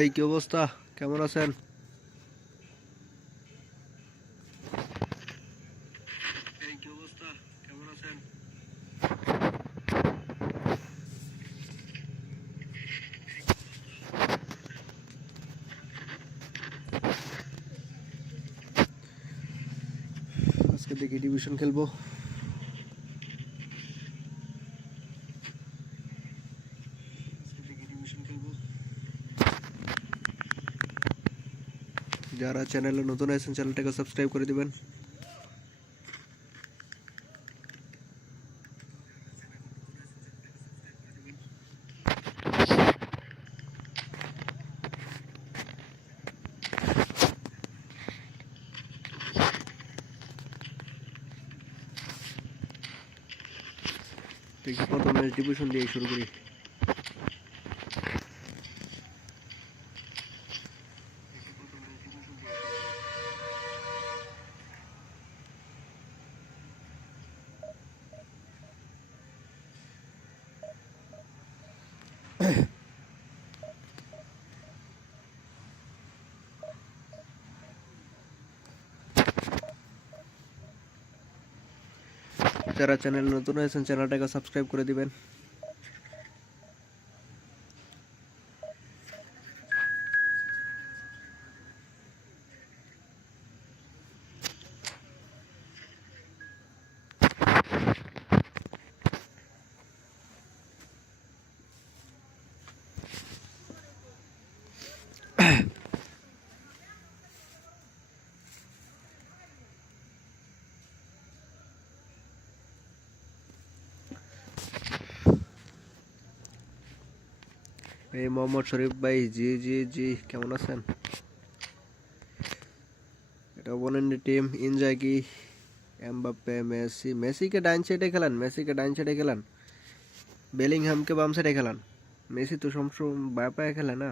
এই কি অবস্থা, কেমন আছেন? আজকে দেখি ডিভিশন খেলবো। যারা চ্যানেলে নতুন আছেন চ্যানেলটাকে সাবস্ক্রাইব করে দিবেন। দেখি প্রথম ম্যাচ ডিভিশন দিয়ে শুরু করি। যারা চ্যানেল নতুন আছেন চ্যানেলটাকে সাবস্ক্রাইব করে দিবেন। এই মোহাম্মদ শরীফ ভাই, জি জি জি, কেমন আছেন? এটা ওপোনেন্টের টিম ইনজাগি, এমবাপ্পে, মেসি। মেসিকে ডান সাইডে খেলান, মেসিকে ডান সাইডে খেলান, বেলিংহামকে বাম সাইডে খেলান। মেসি তো সবসময় বাঁ পায়ে খেলে না।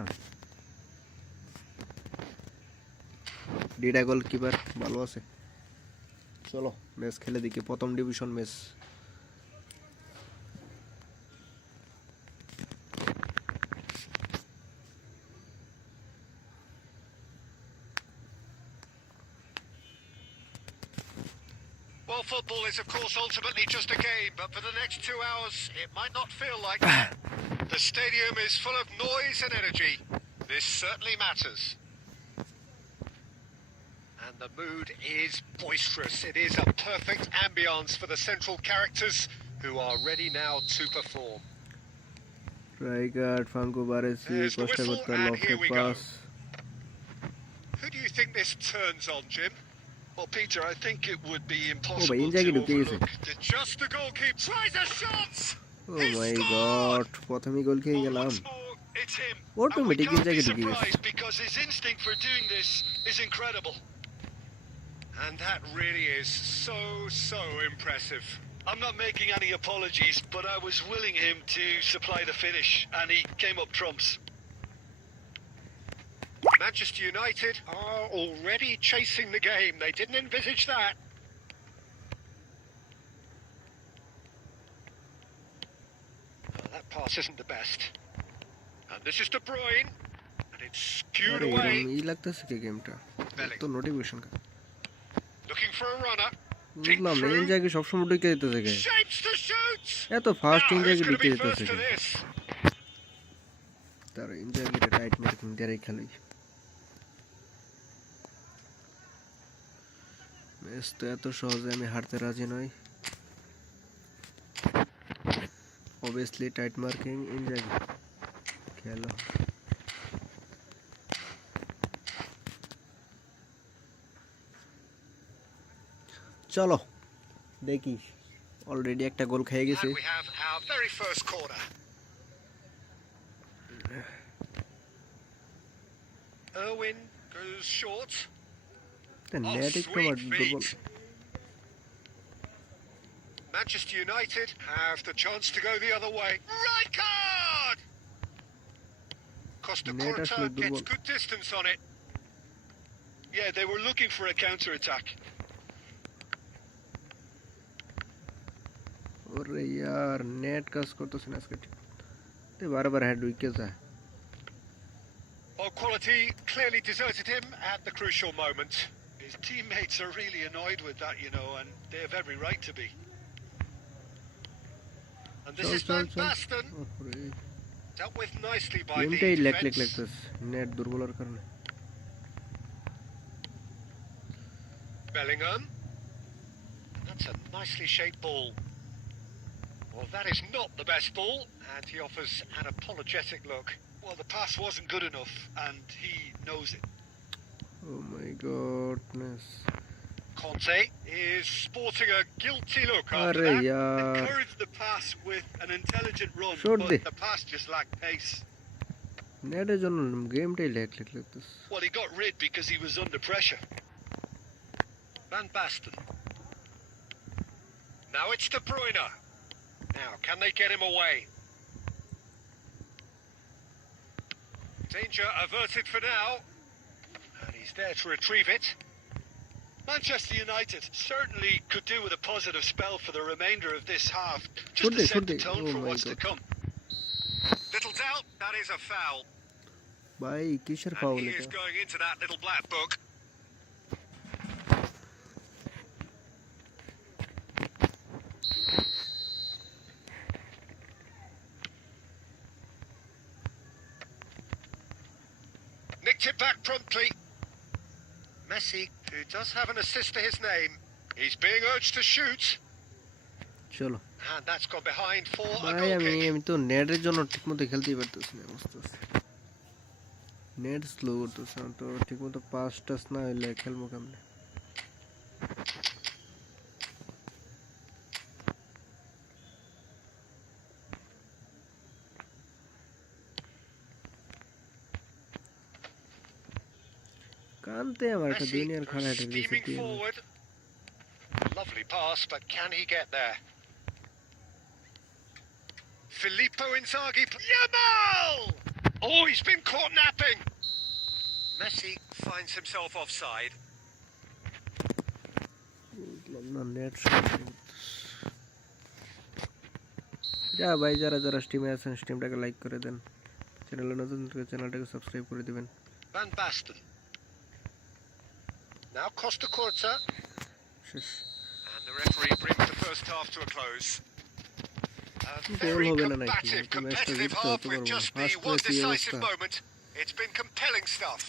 ডিডা গোলকিপার ভালো আছে। চলো ম্যাচ খেলে দেখি, প্রথম division match. Well, football is, of course, ultimately just a game, but for the next 2 hours, it might not feel like that. The stadium is full of noise and energy. This certainly matters. And the mood is boisterous. It is a perfect ambience for the central characters who are ready now to perform. Raigard, Franco Baresi, There's the Costa whistle, Costa, and lofted here we go. pass. Who do you think this turns on, Jim? Well, Peter, I think it would be Oh, impossible but Inzaghi to ঢুকে গেছে। overlook Just the goalkeeper tries a shot. Oh He my scored! god, প্রথমেই গোল খেয়ে Well, গেলাম। once more, it's him. Automatic And we can't be Inzaghi ঢুকে গেছে। surprised because his instinct for doing this is incredible. And that really is so impressive. I'm not making any apologies, but I was willing him to supply the finish, and he came up trumps. Manchester United are already chasing the game. They didn't envisage that. That pass isn't the best. And this is De Bruyne. And it's skewed আরে away. এরকম ই লাগতেছে কি গেমটা? তো notification কা Looking for a runner. বুঝলাম না, Inzaghi সবসময় ঢুকে যেতেছে কে? Shapes to shoot. এত fast Now, who's Inzaghi going to ঢুকে be যেতেছে first to কে? this? তার ইনজাগিটা টাইট মার্কিং দিয়ে খেলাই। ম্যাচ তো এত সহজে আমি হারতে রাজি নই। অবভিয়াসলি টাইট মার্কিং ইনজাগি খেলো। চলো দেখি, অলরেডি একটা গোল খেয়ে গেছে। And we have our very first corner. Irwin goes short. Net একটু আমার দুর্বল। Manchester United have the chance to go the other way. Right card! Costa Net Curta আসলে gets দুর্বল। good distance on it. Yeah, they were looking for a counter-attack. ওরে यार net কাজ করতেছে না আজকে। তে বারবার হেড উইকে যায়। Well, quality clearly deserted him at the crucial moment. His teammates are really annoyed with that, you know, and they have every right to be. And this is Van Basten, dealt with nicely by the गेमটাই লেক defence. লাগতেছে নেট দুর্বলের কারণে Bellingham. That's a nicely shaped ball. Well, that is not the best ball, and he offers an apologetic look. Well, the pass wasn't good enough, and he knows it. Oh my goodness. Conte is sporting a guilty look after अरे that. यार Encouraged the pass with an intelligent run, Should but they? the pass just lacked pace. নেটের জন্য গেমটাই lake লাগতেছে Well, he got rid because he was under pressure. Van Basten. Now it's De Bruyne. Now, can they get him away? Danger averted for now. And he's there to retrieve it. Manchester United certainly could do with a positive spell for the remainder of this half, just Should to they? set Should the they? tone Oh for my what's to God. come. Little doubt, that is a foul. ভাই কিসের And foul he is এটা going into that little black book. Nicked it back promptly. Messi, who does have an assist to his name, he's being urged to shoot. চলো And that's gone behind for a ভাই goal আমি kick. আমি তো নেটের জন্য ঠিকমতো খেলতেই পারতেছি না বুঝতে নেট স্লো করতেছে আমার তো ঠিকমতো পাস টাস না হইলে খেলবো কেমনে কানতে আমার একটা Messi দুনিয়ার খারাপ একটা দিয়েছে steaming forward. Lovely pass, but can he get there? Filippo Inzaghi. Yamal! Oh, he's been caught napping. Messi finds himself offside. বুঝলাম না নেট যা ভাই যারা যারা স্টিমে আছেন স্টিমটাকে লাইক করে দেন চ্যানেলে নতুন চ্যানেলটাকে সাবস্ক্রাইব করে দিবেন Van Basten. Now Costa Curta. শেষ And the referee brings the first half to a close. A Goal very হবে না নাকি? combative, একটু ম্যাচটা competitive জিততে half হতে with পারবো just না। the First one place এই decisive অবস্থা। moment. It's been compelling stuff.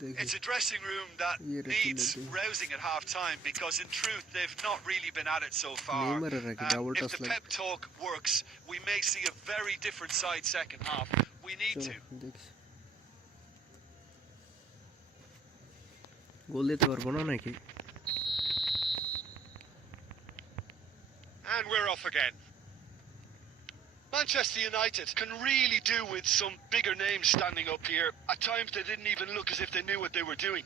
দেখি It's a dressing room that Yeah, they needs do. rousing at half time because, in truth, they've not really been at it so far. নেইমারের আর কি double If touch the লাগে pep talk works, we may see a very different side second half. We need চলো to. দেখি গোল দিতে পারবো না নাকি And we're off again. Manchester United can really do with some bigger names standing up here. At times they didn't even look as if they knew what they were doing.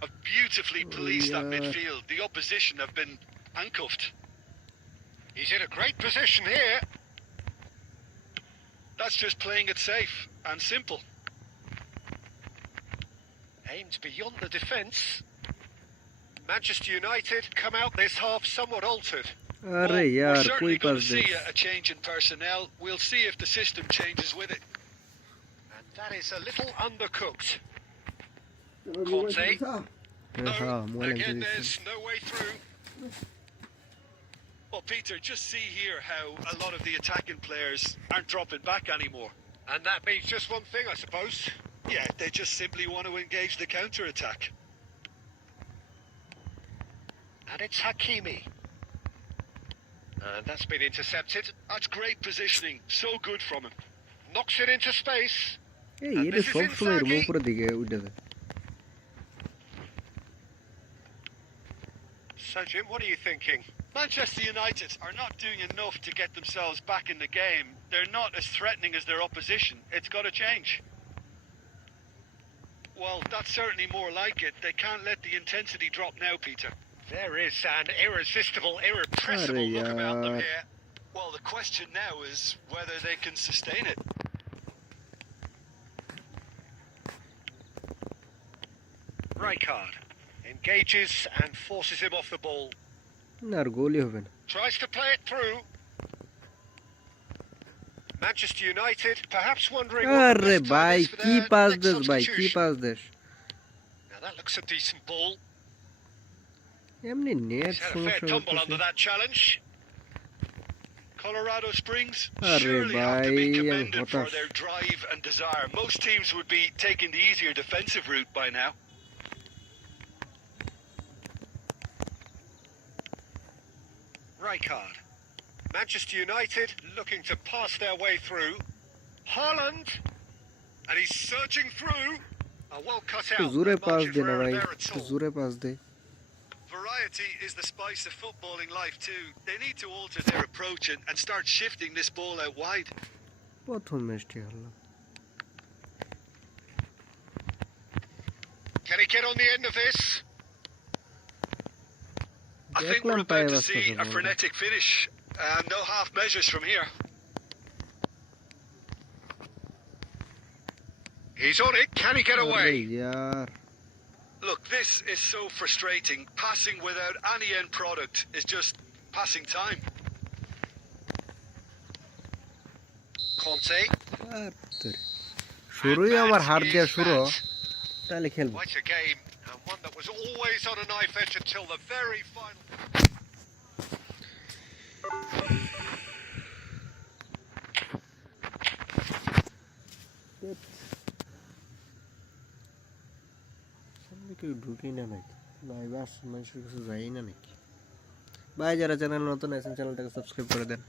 Have beautifully policed that yeah. midfield. The opposition have been handcuffed. He's in a great position here. That's just playing it safe and simple. Aimed beyond the defence. Manchester United come out this half somewhat altered. আরে Well, यार we're कोई certainly pass going to they see a change in personnel. We'll see if the system changes with it. And that is a little undercooked. Conte. হ্যাঁ mobile Again, দিচ্ছেন there's no way through. Well, Peter, just see here how a lot of the attacking players aren't dropping back anymore. And that means just one thing, I suppose. Yeah, they just simply want to engage the counter-attack. And it's Hakimi. And that's been intercepted. That's great positioning. So good from him. Knocks it into space. এই And এটা this is সব সময় এর Inzaghi. উপরের দিকে উঠে যায় So, Jim, what are you thinking? Manchester United are not doing enough to get themselves back in the game. They're not as threatening as their opposition. It's got to change. Well, that's certainly more like it. They can't let the intensity drop now, Peter. There is an irresistible, irrepressible Arre look about them yaar. here. Well, the question now is whether they can sustain it. Rijkaard engages and forces him off the ball. না আর গোলই হবে না Tries to play it through. Manchester United perhaps wondering what the আরে best time ভাই is for কি their pass next দেশ ভাই কি substitution. Pass দেশ Now that looks a decent ball. এমনি net He's had a fair সমস্যা tumble করতেছে under that challenge. Colorado Springs আরে surely have to ভাই be আমি commended for হতাশ their drive and desire. Most teams would be taking the easier defensive route by now. Rijkaard. Manchester United looking to pass their way through. Haaland. And he's surging through. A well cut একটু out. জোরে No pass margin দে for না error ভাই there at একটু all. জোরে pass দে Variety is the spice of footballing life too. They need to alter their approach and start shifting this ball out wide. প্রথম ম্যাচটি হারলাম Can he get on the end of this? I think দেখলাম we're পায়ে about to বাজতেছে see a বলটা frenetic finish. No half measures from here. He's on it. Can he get আরে away? Year Look, this is so frustrating. Passing without any end product is just passing time. Conte. আর তোরে শুরুই আমার হার দেওয়া শুরু তাহলে খেলবো Quite a game, and one that was always on a knife edge until the very final. সামনে কেউ ঢুকেই না নাকি লাইভ আস মানুষের কাছে যাই না নাকি ভাই যারা চ্যানেল নতুন আছেন চ্যানেলটাকে সাবস্ক্রাইব করে দেন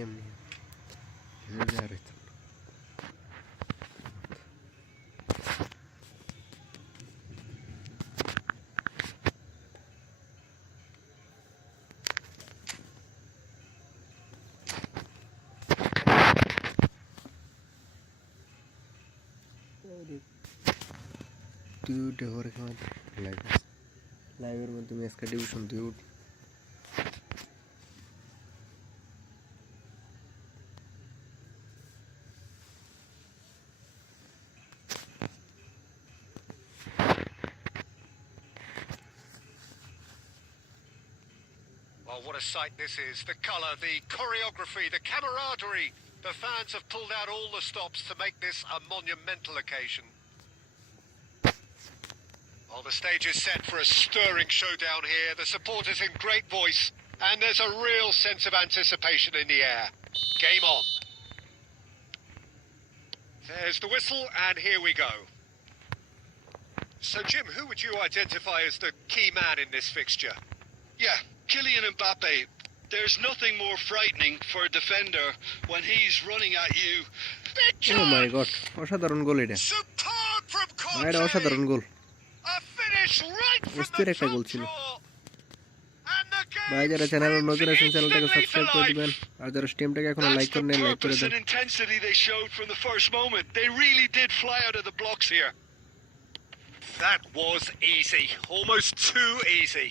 এমনি হেজার হইতো দুটো করে কেমন লাইভের মধ্যে ম্যাচকা ডিভিশন দুই Well, what a sight this is. The colour, the choreography, the camaraderie. The fans have pulled out all the stops to make this a monumental occasion. Well, the stage is set for a stirring showdown here. The supporters in great voice, and there's a real sense of anticipation in the air. Game on. There's the whistle, and here we go. So, Jim, who would you identify as the key man in this fixture? Yeah, Kylian Mbappe. There's nothing more frightening for a defender when he's running at you. Big oh my chance! God অসাধারণ goal এটা Superb from এটা Conte! অসাধারণ গোল A finish right from অস্থির the একটা গোল top ছিল drawer. And the game ভাই যারা channel নতুন আছেন springs চ্যানেলটাকে instantly সাবস্ক্রাইব to করে life. দিবেন আর যারা স্ট্রিমটাকে এখনো লাইক That's the করেন নাই লাইক করে purpose দেন and intensity they showed from the first moment. They really did fly out of the blocks here. That was easy. Almost too easy.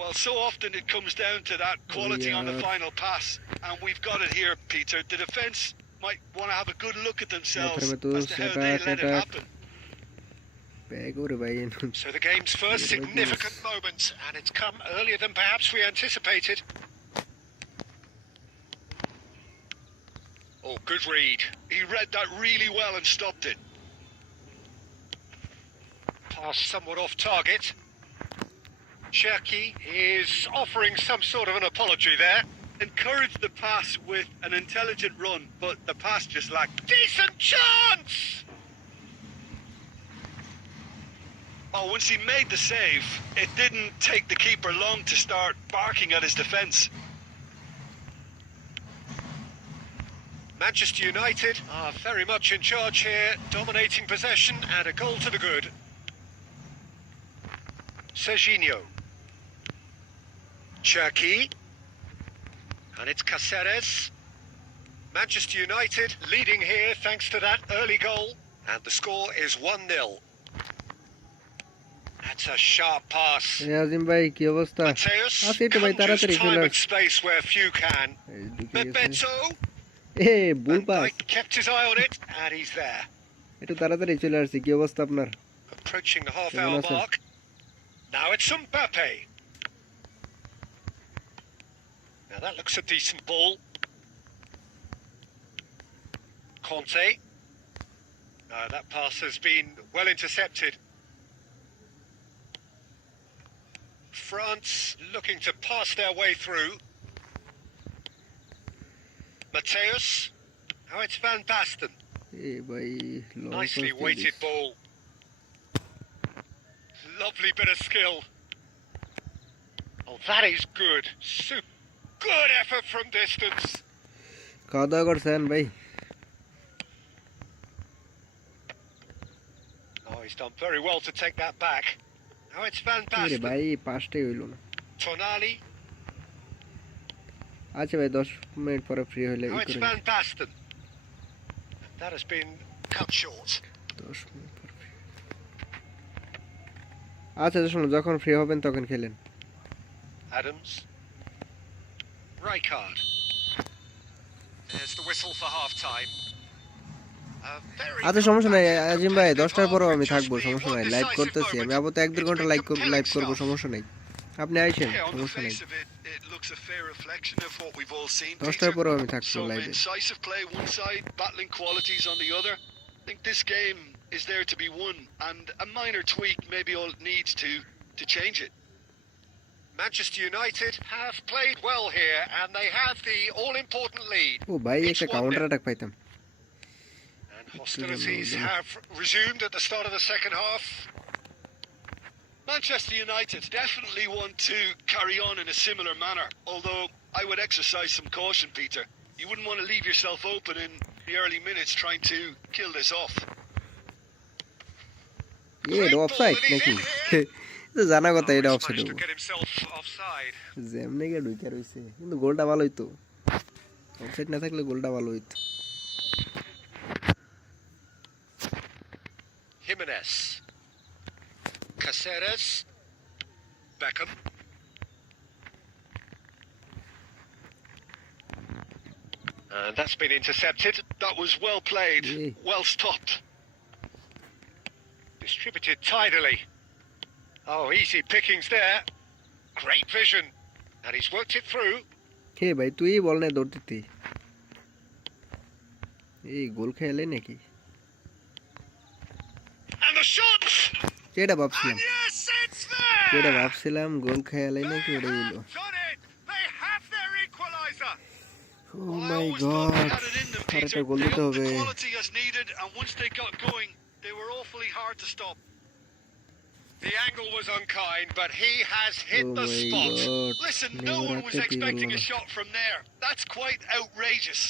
Well, so often it comes down to that quality on the Yeah. final pass. And we've got it here, Peter. The defence might want to have a good look at themselves Matar as to how attack, they let it attack. happen. Bag ওরে ভাই So the game's first Yeah, significant moment, and it's come earlier than perhaps we anticipated. Oh, good read. He read that really well and stopped it. Pass somewhat off target. Cherky is offering some sort of an apology there. Encouraged the pass with an intelligent run, but the pass just lacked. Decent chance! Oh, once he made the save, it didn't take the keeper long to start barking at his defence. Manchester United are very much in charge here, dominating possession and a goal to the good. Serginho. Cherky. And it's Caceres. Manchester United leading here thanks to that early goal. And the score is 1-0. That's a sharp pass. আজিম ভাই কি অবস্থা? Mateus আসি তো ভাই conjures তাড়াতাড়ি time চলে and space where few can. Bebeto. ভুল Van pass. Dijk kept his eye on it, and he's there. একটু তাড়াতাড়ি চলে আসছি, কি অবস্থা আপনার? Approaching the half-hour Kemal Hasan. mark. Now it's Mbappe. Now that looks a decent ball. Conte. No, that pass has been well intercepted. France looking to pass their way through. Mateus. Now it's Van Basten. ভাই Nicely weighted ball. Lovely bit of skill. Oh, that is good. Good effort from distance. খাওয়া দাওয়া করছেন ভাই? Oh, he's done very well to take that back. Now it's Van Basten. ভাই পাঁচটাই হইল না। Tonali. আচ্ছা ভাই 10 মিনিট পরে ফ্রি হলে Now it's Van Basten. That has been cut short. 10 minute পরে free। আচ্ছা শুনুন, যখন ফ্রি হবেন তখন খেলেন। Adams. Rijkaard. There's the whistle for half time. আচ্ছা সমস্যা নাই আজিম ভাই, 10টার পরেও আমি থাকবো, সমস্যা নাই, লাইভ করতেছি আমি। আপাতত 1-2 ঘন্টা লাইভ করব, সমস্যা নাই, আপনি আইসেন, সমস্যা নাই। 10টার পরেও আমি থাকবো লাইভে। Incisive play one side, battling qualities on the other. I think this game is there to be won, and a minor tweak maybe all it needs to change it. Manchester United have played well here, and they have the all-important lead. ও ভাই It's একটা 1-0. Counter attack পাইতাম। And hostilities have resumed at the start of the second half. Manchester United definitely want to carry on in a similar manner, although I would exercise some caution, Peter. You wouldn't want to leave yourself open in the early minutes trying to kill this off. এটা offside নাকি? তো জানা কথা এটা He's offside managed হবে। to get himself offside. যেমনি কে ঢুকে রইছে, কিন্তু গোলটা ভালো হইতো, অফসাইড না থাকলে গোলটা ভালো হইতো। Jimenez. Caceres. Beckham. And that's been intercepted. That was well played, Yeah. well stopped. Distributed tidily. Oh, easy pickings there. Great vision. And he's worked it through. হে ভাই তুই বল না দৌড় দিতে, এই গোল খেলে নাকি? And the shot! যেটা ভাবছিলাম, And yes, it's যেটা there! ভাবছিলাম গোল খেলে নাকি ওটা They হইলো। have done it! They have their equaliser! Oh I my always thought they god, had it in them, আর Peter. একটা গোল They দিতে upped হবে। the quality as needed, and once they got going, they were awfully hard to stop. The angle was unkind, but he has hit Oh the my spot. God. Listen, no Never one was acted expecting a evil. shot from there. That's quite outrageous.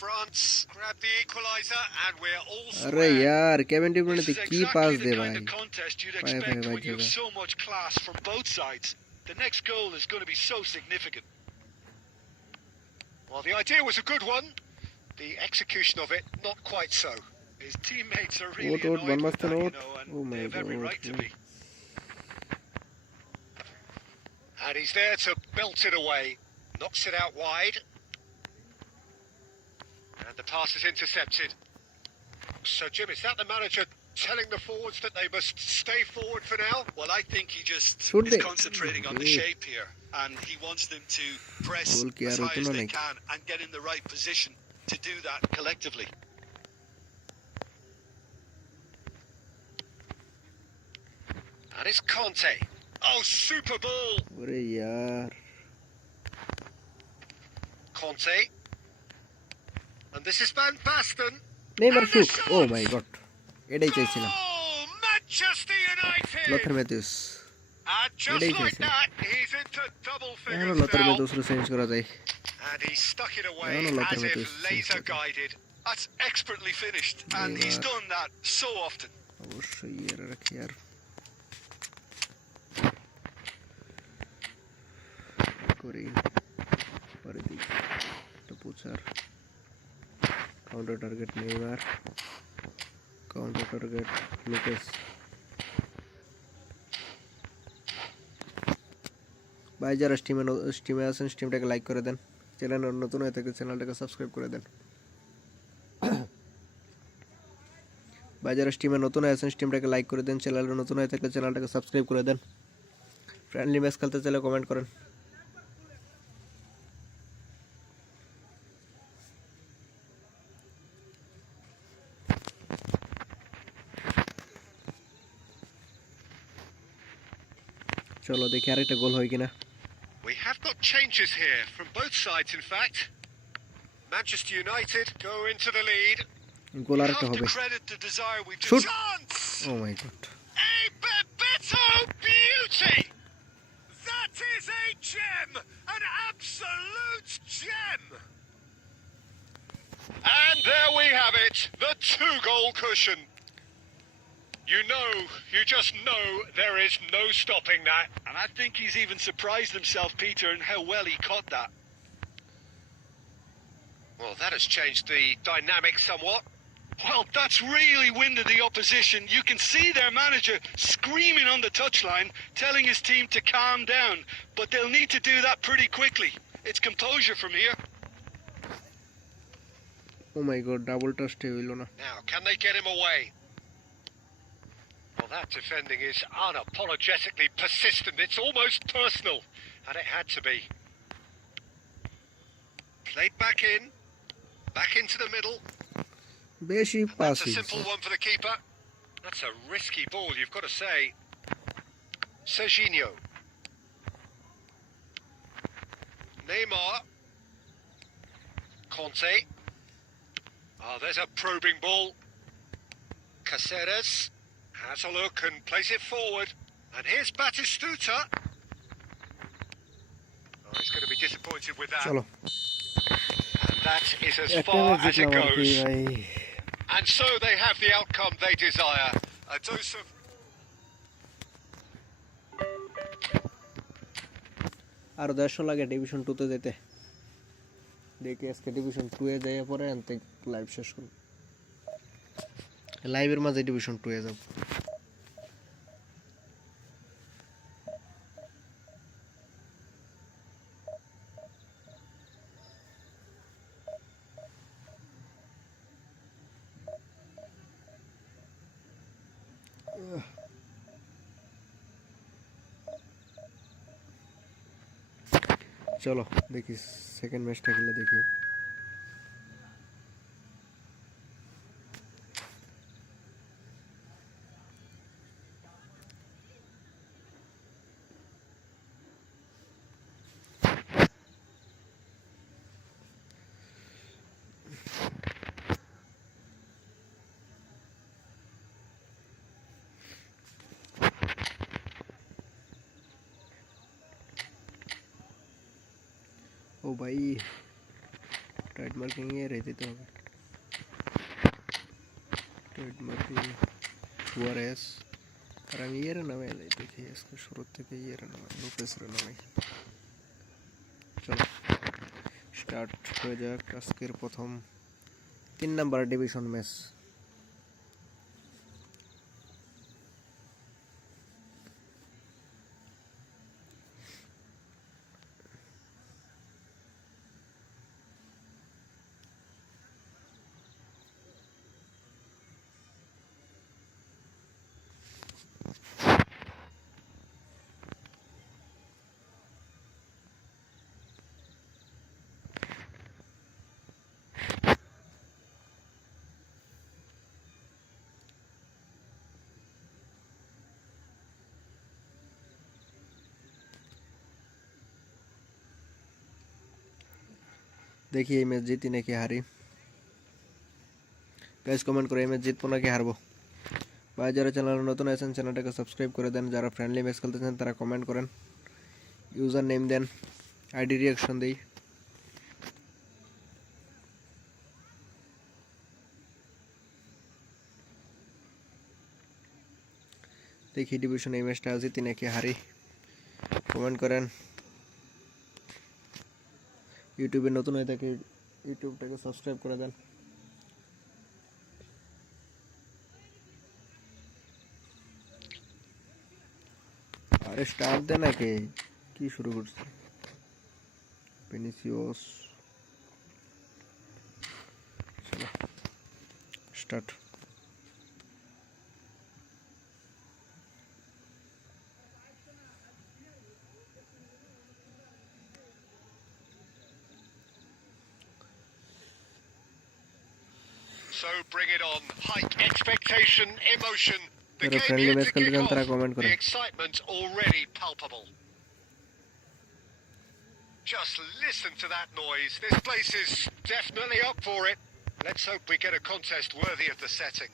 France grab the equaliser, and we're all আরে square. यार Kevin De Bruyne This is কি pass exactly they the ভাই। kind of contest you'd Bye, expect bye, when you have bye. so much class from both sides. The next goal is going to be so significant. Well, the idea was a good one. The execution of it, not quite so. His teammates are really Out, annoyed one with must that, you out. know, and Oh they my have every God, right to yeah. be. And he's there to belt it away. Knocks it out wide. And the pass is intercepted. So, Jim, is that the manager telling the forwards that they must stay forward for now? Well, I think he just Should is they? concentrating on the Yeah. shape here, and he wants them to press Goal ki as yaar high as utna they nahi. can and get in the right position to do that collectively. And it's Conte. Oh, super ball. ওরে यार Conte. And this is Van Basten. Neymar And the shoot, shot! Oh my god, এটাই চাইছিলাম। Goal! Manchester Lothar United! Matthaus, And just Eddie like Jason. that, he's into double এখন figures লথর now. Matthews change করা যায়। And he stuck it away No, no, as Lothar if Matthäus. laser guided. That's expertly finished, and he's Neymar. done that so often. অবশ্যই এর রাখি আর করি পরে দিই তো পুচার counter target Neymar, counter target Lucas. ভাই যারা স্টিমে আছেন স্টিমটাকে লাইক করে দেন, চ্যানেল নতুন হয়ে থাকলে চ্যানেলটাকে সাবস্ক্রাইব করে দেন। ভাই যারা স্টিমে নতুন আছেন স্টিমটাকে লাইক করে দেন, চ্যানেল নতুন হয়ে থাকলে চ্যানেলটাকে সাবস্ক্রাইব করে দেন। ফ্রেন্ডলি ম্যাচ খেলতে চাইলে কমেন্ট করেন। চলো দেখি আরেকটা গোল হয় কিনা। We have got changes here from both sides, in fact. Manchester United go into the lead. Goal You আরেকটা have হবে। to credit the desire we Shoot. chance. Oh my god, A Bebeto beauty. That is a gem, an absolute gem. And there we have it, the 2-goal cushion. You just know there is no stopping that. And I think he's even surprised himself, Peter, in how well he caught that. Well, that has changed the dynamic somewhat. Well, that's really winded the opposition. You can see their manager screaming on the touchline, telling his team to calm down. But they'll need to do that pretty quickly. It's composure from here. Oh my god, double টাচটা হইল না। Now, can they get him away? Well, that defending is unapologetically persistent. It's almost personal. And it had to be. Played back into the middle. বেশি That's pass a simple one for the keeper. That's a risky ball, you've got to say. Serginho. Neymar. Conte. Oh, there's a probing ball. Caceres has a look and plays it forward. And here's Batistuta. Oh, he's going to be disappointed with that. চলো And that is as একটা far match as it জিতলাম আর কি goes. ভাই। And so they have the outcome they desire. A dose of... আর 150 লাগে division 2 তে যেতে। দেখি আজকে division 2 এ যাইয়া পরে আনতে লাইভ শেষ করব। লাইভের মাঝে ডিভিশন 2 এ যাব। চলো দেখি সেকেন্ড ম্যাচটা খেলে দেখি। ও ভাই টাইট মার্কিং এ রেখে দিতে হবে। টাইট মার্কিং সুয়ারেস আর আমি এর নামে দেখি আজকে শুরু থেকে এর নামে লুপেসের নামে। চলো স্টার্ট হয়ে যাক আজকের প্রথম 3 নাম্বার ডিভিশন ম্যাচ। দেখি এই ম্যাচ জিতি নাকি হারি। গাইস কমেন্ট করে এই ম্যাচ জিতবো নাকি হারবো। ভাই যারা চ্যানেলে নতুন আছেন চ্যানেলটাকে সাবস্ক্রাইব করে দেন, যারা ফ্রেন্ডলি ম্যাচ খেলতে চান তারা কমেন্ট করেন, ইউজার নেম দেন, আইডি রিঅ্যাকশন দেই। দেখি ডিভিশন এই ম্যাচটা জিতি নাকি হারি, কমেন্ট করেন। ইউটিউবে নতুন হয়ে থাকে ইউটিউবটাকে সাবস্ক্রাইব করে দেন, আরে স্টার্ট দে না কে কি শুরু করছে ভিনিসিয়াস চলো start So bring it on. Hype, expectation, emotion. The Pero game friendly here match to খেলতে kick চান তারা off. comment The করেন excitement already palpable. Just listen to that noise. This place is definitely up for it. Let's hope we get a contest worthy of the setting.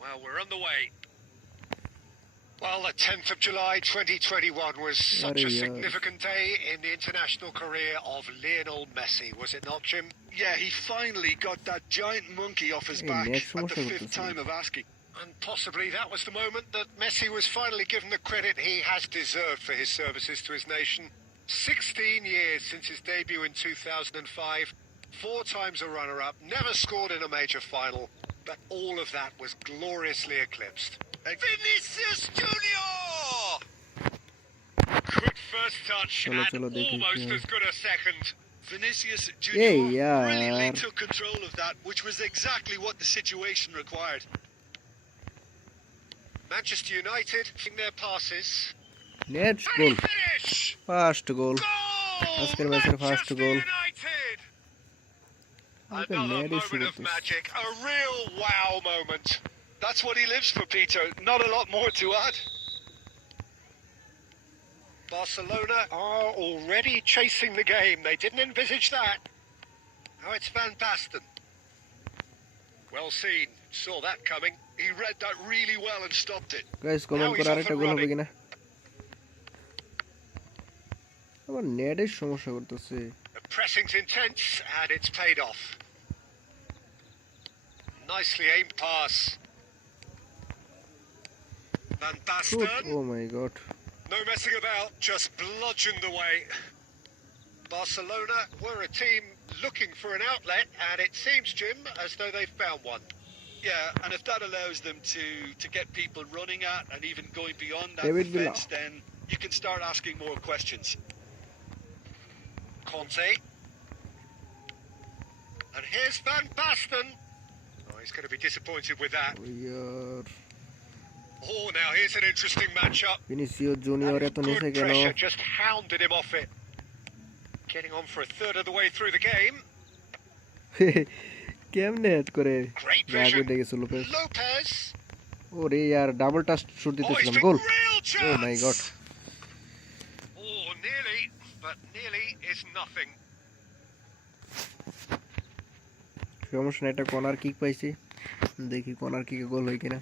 Well, we're on the way. Well, the 10th of July 2021 was such a Bloody hell. significant day in the international career of Lionel Messi, was it not, Jim? Yeah, he finally got that giant monkey off his Hey, back next at one the shall fifth we time of asking. And possibly that was the moment that Messi was finally given the credit he has deserved for his services to his nation. 16 years since his debut in 2005, 4 times a runner-up, never scored in a major final, but all of that was gloriously eclipsed. Vinicius Junior! Good first touch Chalo, and chalo, dekhi almost kya. as good a second. Vinicius Hey, Junior yaar. brilliantly took control of that, which was exactly what the situation required. Manchester United in their passes. Net And goal he finish! First goal Goal! আজকের ম্যাচের first Manchester গোল United! আজকে Another net issue moment of করতেছে magic, a real wow moment. That's what he lives for, Peter. Not a lot more to add. Barcelona are already chasing the game. They didn't envisage that. Now it's Van Basten. Well seen. Saw that coming. He read that really well and stopped it. Guys comment Now করে he's আরেকটা off and গোল হবে running. কিনা আমার নেটের সমস্যা করতেছে The pressing's intense and it's paid off. Nicely aimed pass. Van shoot Basten. Oh my god No messing about, just bludgeoned away. Barcelona were a team looking for an outlet, and it seems, Jim, as though they've found one. Yeah, and if that allows them to get people running at and even going beyond that David Villa. defence, then you can start asking more questions. Conte. And here's Van Basten. Oh, he's going to be disappointed with that. ও ইয়ার Oh, now here's an interesting matchup. Vinicius Junior এত And নিচে good কেন pressure just hounded him off it. Getting on for a third of the way through the game. কেমনে head করে Great ব্যাগ vision. উঠে গেছে লোপেস Lopez. ওরে ইয়ার double touch shoot Oh, he's দিতেছিলাম been গোল real ও chance. My god Oh, nearly, but nearly is nothing. সমস্যা না, একটা কর্নার কিক পাইছি, দেখি কর্নার কিকে গোল হয় কিনা।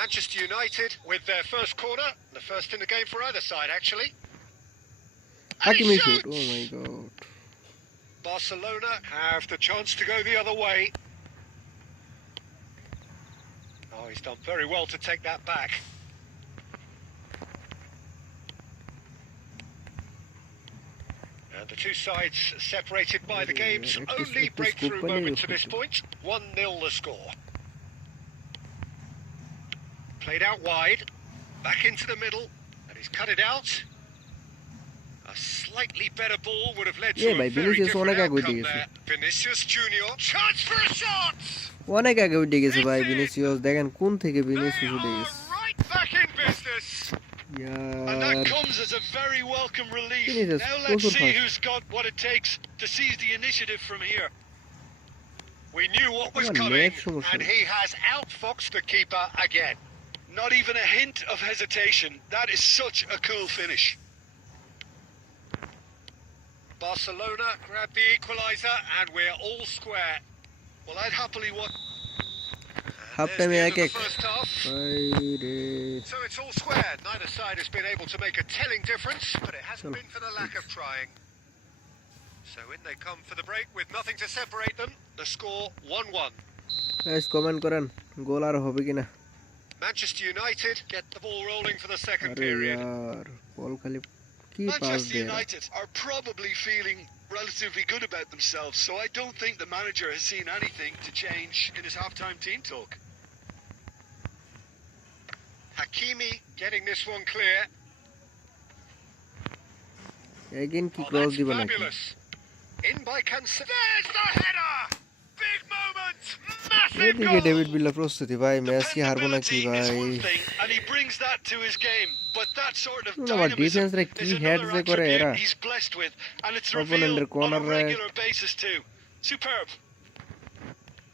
Manchester United with their first corner, the first in the game for either side, actually. And he Hakimi shoot. shoots. Oh my god. Barcelona have the chance to go the other way. Oh, he's done very well to take that back. And the two sides separated by the game's only breakthrough moment to this point. 1-0 the score. Played out wide, back into the middle, and he's cut it out. A slightly better ball would have led to Yeah, a by very Vinicius different অনেক আগে উঠে outcome গেছে। there. Vinicius Junior, chance for a shot! অনেক আগে উঠে গেছে ভাই Vinicius, দেখেন কোন থেকে ভিনিসিয়াস উঠে They গেছে। are right back in business. And that year comes as a very welcome relief. Vinicius, Now let's প্রচুর see fast. who's got what it takes to seize the initiative from here. We knew what was Come on, coming, Ned, সমস্যা and নেই। he has outfoxed the keeper again. Not even a hint of hesitation. That is such a cool finish. Barcelona grab the equaliser, and we're all square. Well, I'd happily watch. Half There's টাইমে the এক end of এক the first half. ভাই রে। So it's all square. Neither side has been able to make a telling difference, but it hasn't Chalo. been for the lack of trying. So in they come for the break with nothing to separate them. The score 1-1. Guys comment করেন গোল আর হবে কিনা। Manchester United get the ball rolling for the second আরে period. ইয়ার বল খালি কি pass Manchester দেয় এরা। United are probably feeling relatively good about themselves, so I don't think the manager has seen anything to change in his halftime team talk. Hakimi getting this one clear. Again কি Oh, cross that's দিবে নাকি? fabulous. In by Cancelo. There's the header. Big moment. Massive এদিকে goal. David বিল্লা প্রস্তুতি ভাই Messi হারবো নাকি Dependability is ভাই? one thing, and he brings that to his game. But that sort of না, আমার dynamism ডিফেন্সরা কি is হেড another যে করে attribute এরা। he's blessed with, and it's Opponent-এর revealed on a corner-রে regular basis too. Superb.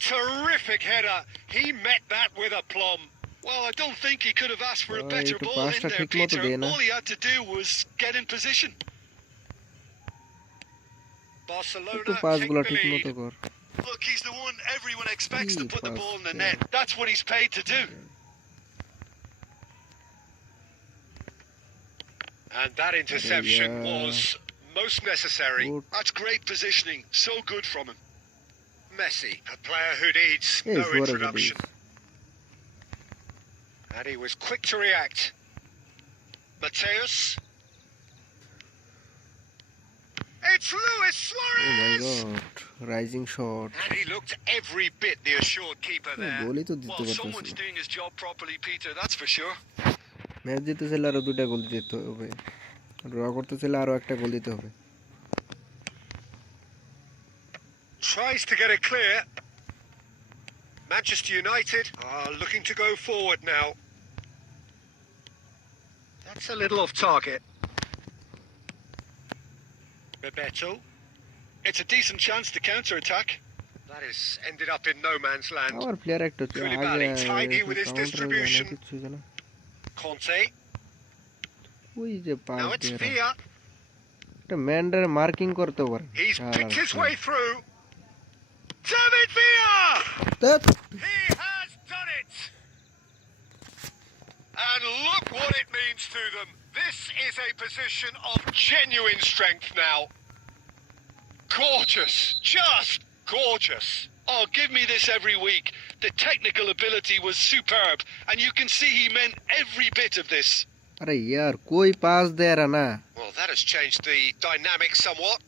Terrific header. He met that with aplomb. Well, I don't think he could have asked for a ভাই better একটু ball in পাসটা there, ঠিক মতো Peter. দে না। All he had to do was get in position. Barcelona একটু take পাসগুলো the ঠিক lead. মতো কর। Look, he's the one everyone expects to He put the ball in the passed, net. That's what he's paid to do. And that interception Yeah. was most necessary. Good. That's great positioning. So good from him. Messi, a player who needs Yes, no what a introduction. And he was quick to react. Mateus. It's Luis oh my Suarez! God, rising shot. And he looked every bit the assured keeper there. গোলই তো দিতে Well, পারতেছে someone's না। doing his job properly, Peter, that's for sure. Match জিততে চাইলে আরো 2টা গোল দিতে হবে, ড্র করতে চাইলে আরো একটা গোল দিতে হবে। Tries to get it clear. Manchester United are looking to go forward now. That's a little off target. Bebeto. It's a decent chance to counter-attack. That has ended up in no man's land. আমার player একটা হচ্ছে আগে Koulibaly, tidy with his counter distribution. কিছু না, Conte. ওই যে pass Now it's দিয়ে Villa. একটা ম্যান্ডার মার্কিং করতে পারে। He's picked his way through. David Villa! He has done it! And look what it means to them. This is a position of genuine strength now. Gorgeous. Just gorgeous. Oh, give me this every week. The technical ability was superb, and you can see he meant every bit of this. আরে ইয়ার কই pass দেয় না। Well, that has changed the dynamic somewhat.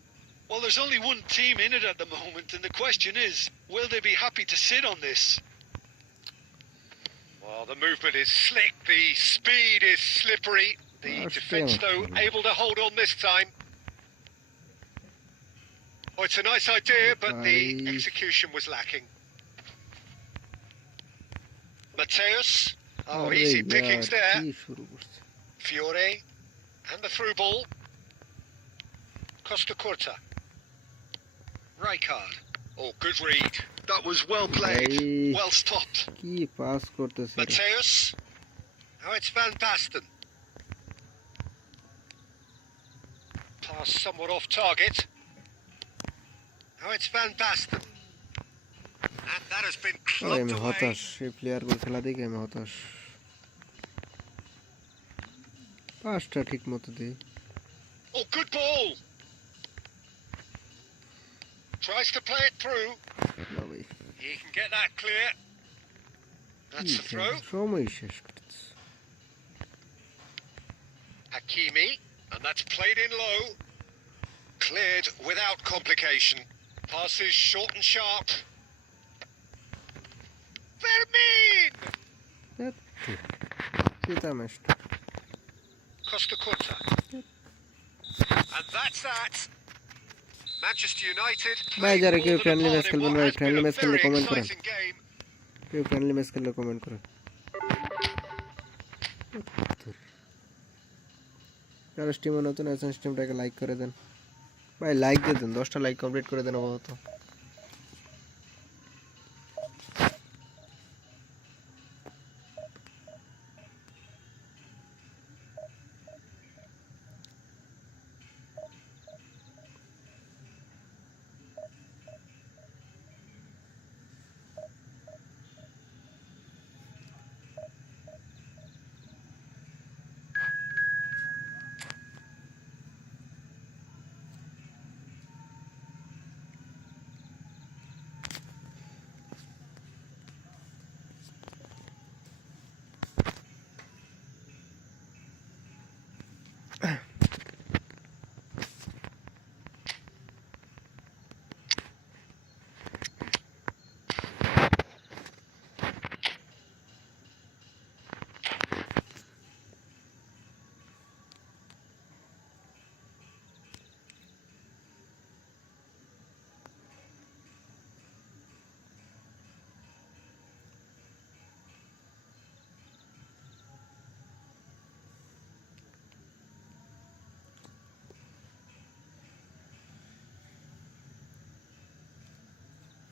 Well, there's only one team in it at the moment, and the question is, will they be happy to sit on this? Well, the movement is slick. The speed is slippery. The defence, though, able to hold on this time. Oh, it's a nice idea, but the execution was lacking. Mateus. Oh, আরে easy year pickings there. কি শুরু করছে। Fiore. And the through ball. Costa Curta. Rijkaard. Oh, good read. That was well played, Hey. well stopped. কি pass করতেছে রে। Mateus. Now it's Van Basten. Pass somewhat off target. Now it's Van Basten. And that has been ভাই clubbed আমি away. হতাশ, এই প্লেয়ারগুলো খেলা দেখে আমি হতাশ। পাসটা ঠিক মতো দিই। Oh, good ball. Tries to play it through. না ভাই, He can get that clear. That's কি the throw. সময় শেষ করতেছে। Hakimi. And that's played in low. Cleared without complication. Passes short and sharp. Fermin! চিতা ম্যাচটা। Costa Curta. And that's that. Manchester United ভাই played যারা more কেউ than a friendly part match in খেলবেন what ভাই, has been friendly a match খেললে very comment করেন। exciting game. কেউ ফ্রেন্ডলি ম্যাচ খেললে কমেন্ট করেন। যারা স্ট্রিমে নতুন আছেন স্ট্রিমটাকে লাইক করে দেন ভাই, লাইক দিয়ে দেন, 10টা লাইক কমপ্লিট করে দেন আপাতত।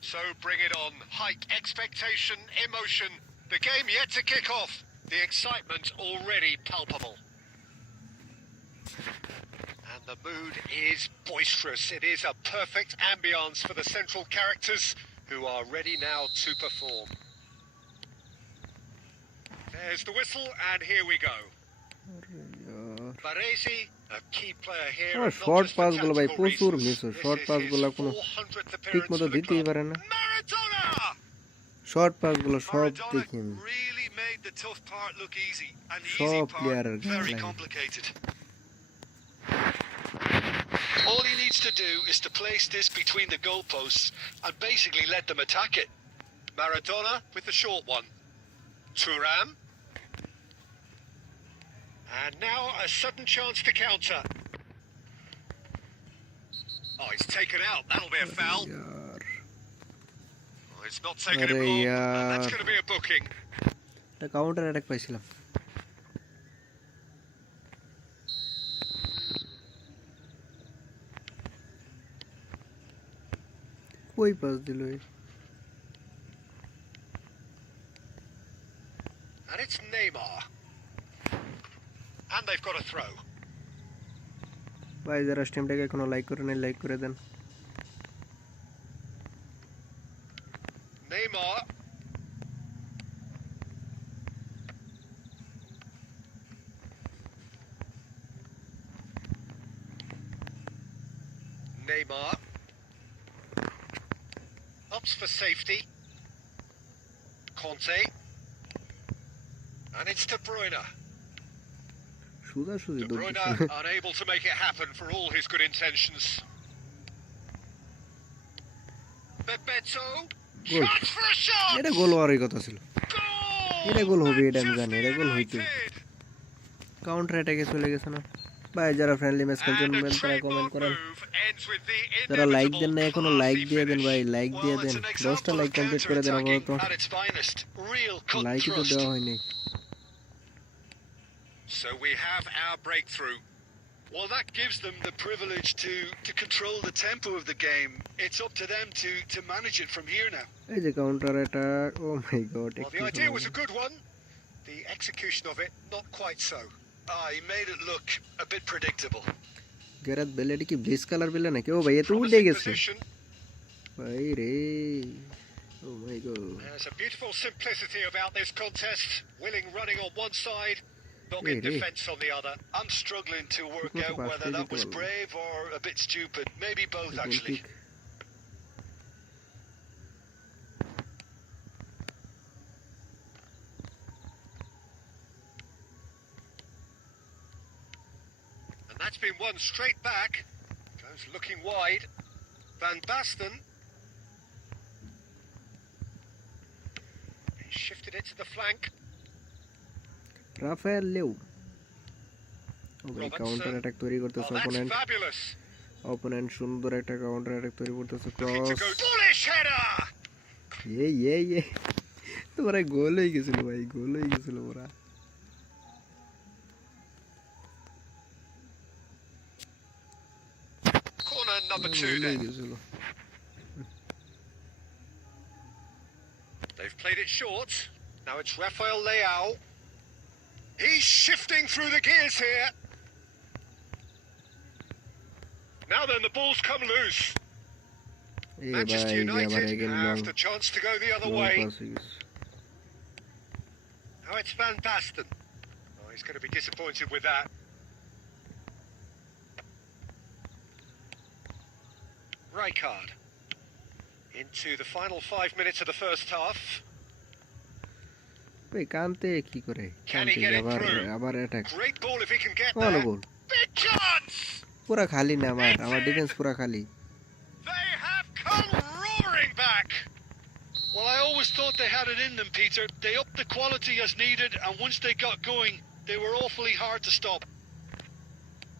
So bring it on. Height, expectation, emotion. The game yet to kick off. The excitement already palpable. And the mood is boisterous. It is a perfect ambience for the central characters who are ready now to perform. There's the whistle, and here we go. Baresi, a key player here. আমার short pass গুলো ভাই প্রচুর miss হয় short pass গুলো কোনো ঠিক মতো দিতেই পারে না শর্ট পাস গুলো সব দেখি আমি Really made the tough part look easy and the সব easy part প্লেয়ারের very complicated. All he needs to do is to place this between the goalposts and basically let them attack it. Maradona with the short one. Thuram. And now a sudden chance to counter. Oh, he's taken out. That'll be a foul. यार Oh, it's not taken him अरे long. यार That's going to be a booking. এটা counter attack পাইছিলাম কই pass দিল এই And it's Neymar. And they've got a throw. ভাই যারা স্ট্রিমটাকে এখনো লাইক করে নাই লাইক করে দেন Neymar. Neymar. Ups for safety. Conte. And it's De Bruyne. সুদা সুদি De দৌড় Bruyne দিছে। unable to make it happen for all his good intentions. Bebeto. Goal. Chance for a shot. এটা গোল হওয়ারই কথা ছিল Goal! এটা গোল হবে এটা আমি Manchester জানি এটা গোল হইতো United. কাউন্টার অ্যাটাকে চলে গেছে না ভাই যারা ফ্রেন্ডলি ম্যাচ খেলছেন And a তারা কমেন্ট trademark করেন move ends with the যারা লাইক দেন না inevitable এখনো লাইক classy দিয়ে দেন finish. ভাই লাইক দিয়ে Well, দেন it's an 10টা example লাইক of কমপ্লিট করে দেন counter-attacking আপাতত at its finest. Real cut and লাইকই তো thrust. দেওয়া হয়নি So we have our breakthrough. Well, that gives them the privilege to control the tempo of the game. It's up to them to manage it from here now. এই যে counter attack oh my god Well, the idea was a good one. The execution of it, not quite so. He made it look a bit predictable. Gareth Bale এটা কি bleach colour bell নাকি ও ভাই এত উল্টে Promising গেছে position. ভাই রে ও my god There's a beautiful simplicity about this contest. Willing running on one side, not in Hey, hey. defence on the other. I'm struggling to work Look at out the whether that was basket. brave or a bit stupid. Maybe both, actually. And that's been won straight back. Goes looking wide. Van Basten. He shifted it to the flank. Rafael Leao ও ভাই Robertson. Counter attack তৈরি করতেছে Oh, that's opponent fabulous. Opponent সুন্দর একটা counter attack তৈরি করতেছে Looking to cross go. Bullish header. এই তোরা গোল হয়ে গেছিল ভাই গোল হয়ে গেছিল ওরা Corner number গোল 2 হয়ে then. গেছিল They've played it short. Now it's Rafael Leao. He's shifting through the gears here. Now then, the ball's come loose. এই Manchester ভাই যে আবার United again long have the chance to go the other long way. Pass হয়ে গেছে Now it's Van Basten. Oh, he's going to be disappointed with that. Rijkaard. Into the final 5 minutes of the first half. ভাই কানতে কি করে Can he কানতে get it আবার through? আবার attack Great ball if he can get ভালো there. Goal Big chance! পুরা খালি না আমার ডিফেন্স পুরা খালি They have come roaring back. Well, I always thought they had it in them, Peter. They upped the quality as needed, and once they got going, they were awfully hard to stop.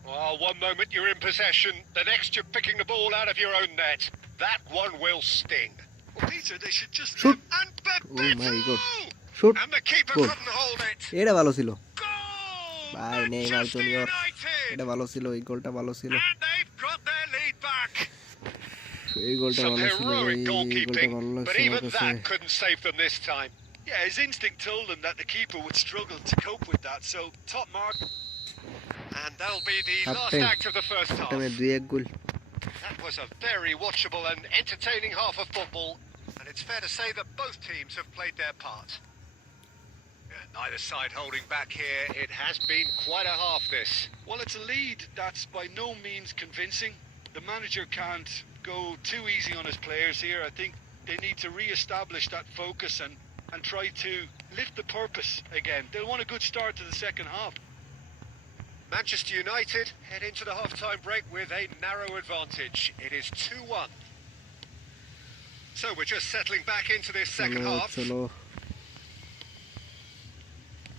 Oh, one moment you're in possession, the next you're picking the ball out of your own net. That one will sting. Well, Peter, they should just... Shoot. And Oh my Bebeto! God. Shoot And the keeper Good. couldn't hold it. এটা ভালো ছিল Goal! ভাই Neymar Manchester junior United! এটা ভালো ছিল এই গোলটা ভালো ছিল And they've got their lead back. এই গোলটা Some ভালো ছিল ভাই, heroic এই গোলটা goalkeeping, ভালো but লাগছে আমার even কাছে। that couldn't save them this time. Yeah, his instinct told him that the keeper would struggle to cope with that, so top mark. And that'll be the Half last time. act of the first half. টাইমে 2-1 গোল। That was a very watchable and entertaining half of football, and it's fair to say that both teams have played their part. Neither side holding back here. It has been quite a half, this. Well, it's a lead that's by no means convincing. The manager can't go too easy on his players here. I think they need to re-establish that focus and try to lift the purpose again. They'll want a good start to the second half. Manchester United head into the half-time break with a narrow advantage. It is 2-1. So we're just settling back into this second চলো half. চলো।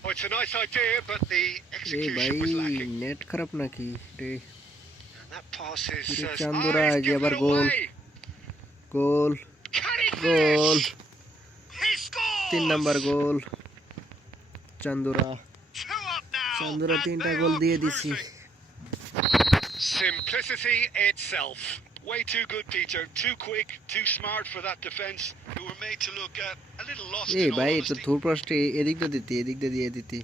Oh, it's a nice idea, but the এই execution ভাই was lacking. Net খারাপ নাকি রে? And that pass is... Kiri he's Chandura, given এবার it goal. away. Goal Can he goal, finish? He scores! 3 number goal Chandura. 2 up now. Chandura and 3টা they goal are দিয়ে দিছি। cruising. Simplicity itself. Way too good, Peter. Too quick, too smart for that defence, who were made to look a little lost এই in all ভাই তো honesty. থুর প্রশ্নে এদিক দিয়ে দিতি, এদিক দিয়ে দিতি।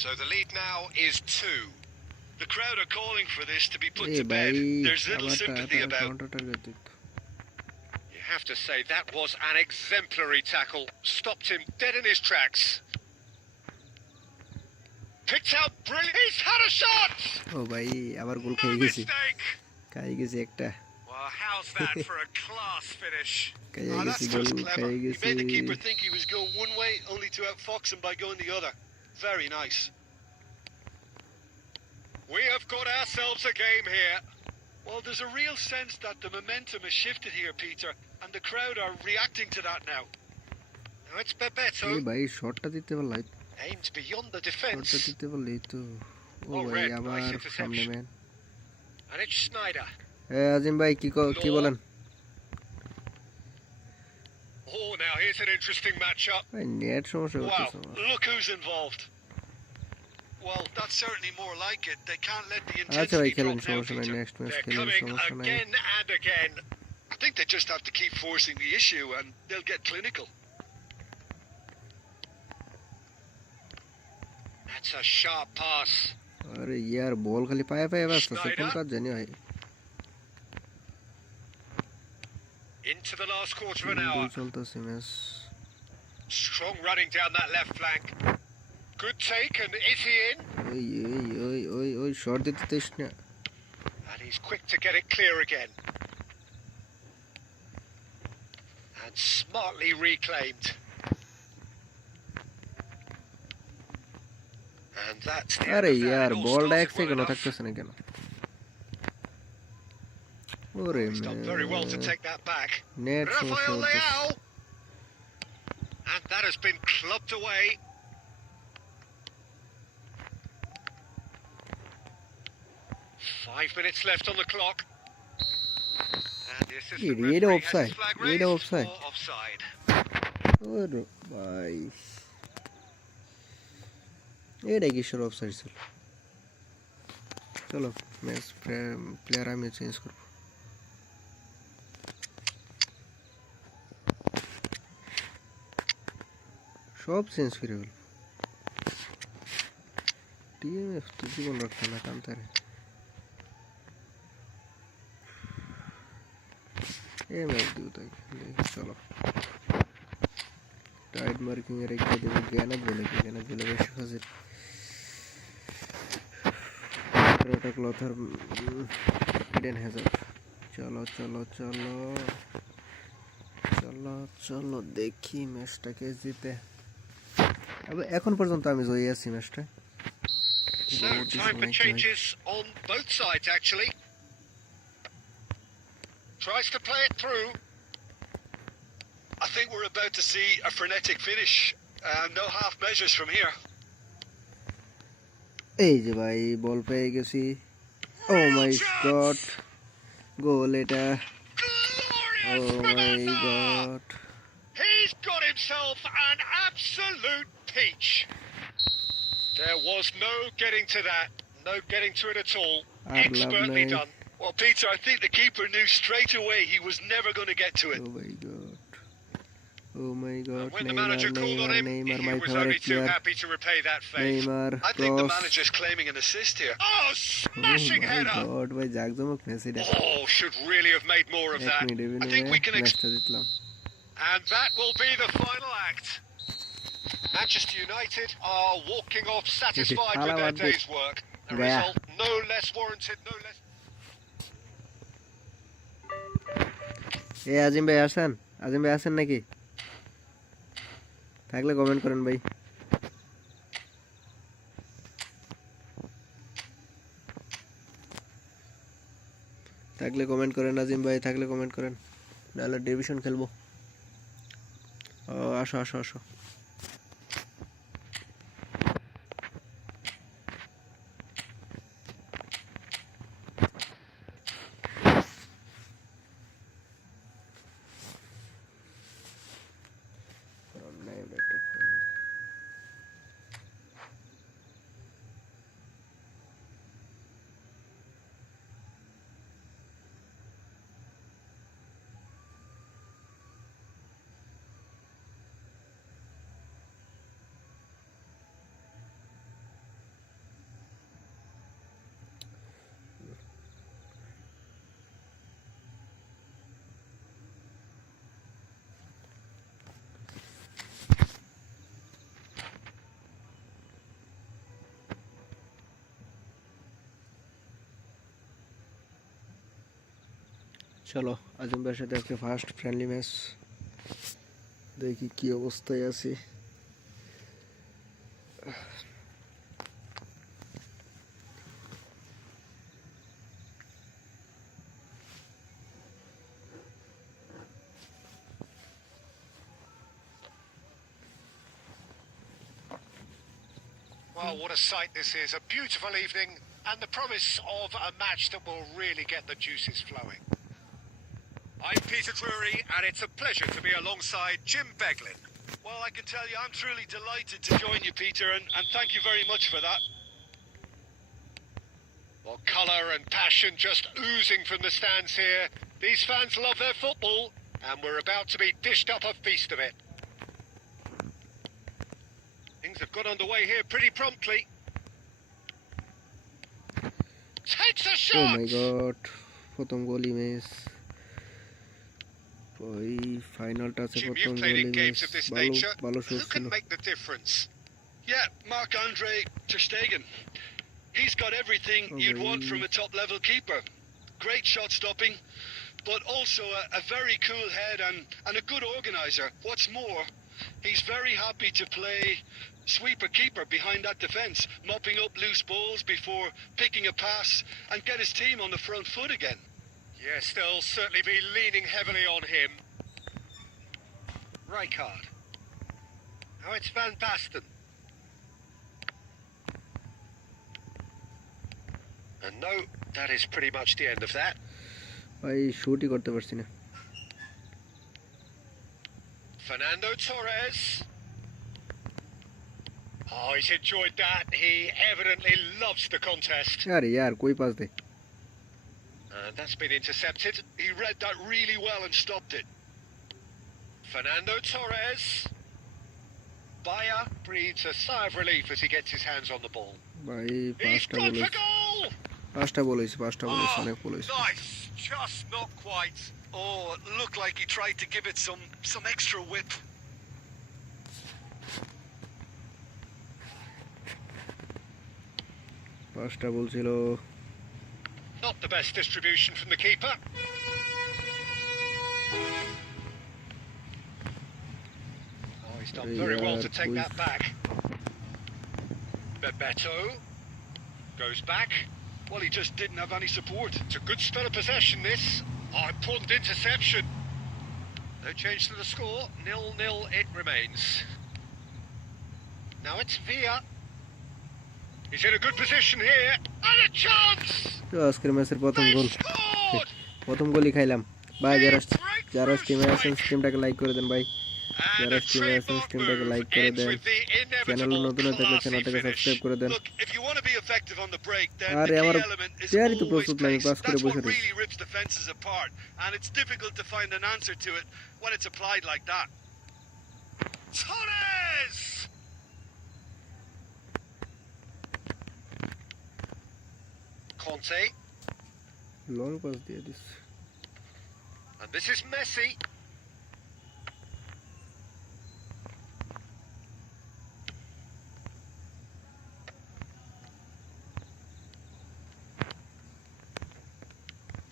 So the lead now is 2. The crowd are calling for this to be put এই to ভাই bed. There's little আবার sympathy about. কাউন্টার টার্গেট দিত। You have to say that was an exemplary tackle. Stopped him dead in his tracks. Picked out brilliant. He's had a shot! ও ভাই আবার গোল No খেয়ে গেছি, mistake. খাই গেছি একটা, Well, how's that for a class finish? খাইয়ে Oh, গেছি that's goal, just clever. খাইয়ে He গেছি। made the keeper think he was going one way, only to outfox him by going the other. Very nice. We have got ourselves a game here. Well, there's a real sense that the momentum has shifted here, Peter, and the crowd are reacting to that now. Now it's Bebeto. এই ভাই শটটা দিতে পারলাই, Aimed beyond the শটটা defence. দিতে পারলেই তো। ও Oh, ভাই red, nice আবার interception. সামনে ম্যান। And it's Schneider. আজিম ভাই কি বলেন? Oh, now here's an interesting matchup. ভাই নেট সমস্যা Wow, হচ্ছে আমার। look who's involved. Well, that's certainly more like it. They can't let the আচ্ছা ভাই intensity খেলেন, drop now, সমস্যা নাই, Peter. নেক্সট ম্যাচ They're খেলেন, coming সমস্যা নাই। again and again. I think they just have to keep forcing the issue and they'll get clinical. That's a sharp pass. আরে ইয়ার বল খালি পায়ে পায়ে বাজতেছে, কোন কাজ জানি ভাই। Into the last quarter of an hour. দুই চলতেছে match. Strong running down that left flank. Good take, and is he in? ওই শট দিতে দিস না। And he's quick to get it clear again. And smartly reclaimed. And that's the আরে end of that. Year It all বলটা started এক সেকেন্ডও well enough. থাকতেছে না কেন? ওরে He's done very well to take that back. Net সমস্যা Rafael হচ্ছে। Leao. And that has been clubbed away. Five minutes left on the clock. And the assistant It referee has offside. his flag It raised offside. for offside. ওরে ভাই এটা কিসের offside ছিল? চলো match player আমি change করব। সব change করে ফেলব। টিএমএফ তো জীবন রাখতে না কান্তারে। ম্যাচ দিব তাই, চলো টাইট মার্কিং এ রেখে দেবো। জ্ঞানাত বলে কি, জ্ঞানাত বলে বেশি হাজির। এটা ক্লথার ইডেন হ্যাজার্ড। চলো চলো চলো চলো চলো দেখি ম্যাচটাকে জিতে। এখন পর্যন্ত আমি জয়ী আছি ম্যাচটা। So, time for changes on both sides, actually. Tries to play it through. I think we're about to see a frenetic finish. No half measures from here. এই যে ভাই বল পেয়ে গেছি। ও মাই গড, গোল এটা। Glorious oh from my Hazard. God, He's got himself an absolute peach. There was no getting to that. No getting to it at all. আর লাভ Expertly নাই। done. Well, Peter, I think the keeper knew straight away he was never going to get to it. Oh my god. Oh my god. When the Neymar, manager called on Neymar, him, Neymar, he my was only favorite too player. happy to repay that faith. Neymar, I think the cross. manager's claiming an assist here. Oh, Oh smashing my header! god, ভাই জাকজমক Messi রে। Oh, should really have made more of এক that. Minute I think we can ম্যাচটা জিতলাম। And that will be the final act. Manchester United are walking off satisfied with their day's work. A Yeah. result no less warranted, no less... আজিম ভাই আসেন, আজিম ভাই আসেন নাকি? থাকলে comment করেন ভাই। থাকলে কমেন্ট করেন আজিম ভাই, থাকলে কমেন্ট করেন, নাহলে ডিভিশন খেলবো। আসো আসো আসো। চলো আজিম ভাইয়ের সাথে আজকে ফার্স্ট ফ্রেন্ডলি ম্যাচ, দেখি কি অবস্থায় আছে। Well, what a sight this is. A beautiful evening and the promise of a match that will really get the juices flowing. I'm Peter Drury, and it's a pleasure to be alongside Jim Beglin. Well, I can tell you, I'm truly delighted to join you, Peter, and thank you very much for that. Well, colour and passion just oozing from the stands here. These fans love their football, and we're about to be dished up a feast of it. Things have got underway here pretty promptly. Takes a oh shot! My god, প্রথম গোলই miss. ওই ফাইনালটা আছে, Jim, প্রথম you've played গোলই in miss. games of this ভালো nature. ভালো Who shoot can ছিল। make the difference? Yeah, Marc-Andre ter Stegen. He's got everything you'd want from a top-level keeper. Great shot stopping, but also a very cool head and a good organiser. What's more, he's very happy to play sweeper-keeper behind that defence, mopping up loose balls before picking a pass and get his team on the front foot again. Yes, they'll certainly be leaning heavily on him. Rijkaard. Now it's Van Basten. And no, that is pretty much the end of that. ভাই শুটই করতে পারছি না। Fernando Torres. Oh, he's enjoyed that. He evidently loves the contest. আরে ইয়ার কই pass দে। And that's been intercepted. He read that really well and stopped it. Fernando Torres. Bayer breathes a sigh of relief as he gets his hands on the ball. ভাই He's পাঁচটা gone goal for goal! পাঁচটা গোল হয়েছে, পাঁচটা গোল হয়েছে, অনেক গোল হয়েছে। Nice, just not quite. Oh, it looked like he tried to give it some extra whip. পাঁচটা গোল ছিল। Not the best distribution from the keeper. Oh, he's done very well to take that back. Bebeto goes back. Well, he just didn't have any support. It's a good spell of possession, this. Oh, important interception. No change to the score. 0-0 it remains. Now it's Villa. He's in a good position here. And a chance! তো আজকের ম্যাচের প্রথম গোল, They've scored! প্রথম গোলই খাইলাম। ভাই যারা Breakthrough যারা স্ট্রিমে আছেন strike. স্ট্রিমটাকে লাইক করে দেন ভাই, And যারা a স্ট্রিমে আছেন trademark স্ট্রিমটাকে move লাইক করে ends দেন, with the চ্যানেলে inevitable নতুন হয়ে থাকলে classy চ্যানেলটাকে finish. সাবস্ক্রাইব করে দেন। Look, if you want to be effective on the break, then আরে the আমার key element is চেয়ারই তো always প্রস্তুত না, আমি pace. পাস করে That's বসে what রয়েছি। really rips defenses apart, and it's difficult to find an answer to it when it's applied like that. Torres! Conte, long pass দিয়ে this. and this is Messi.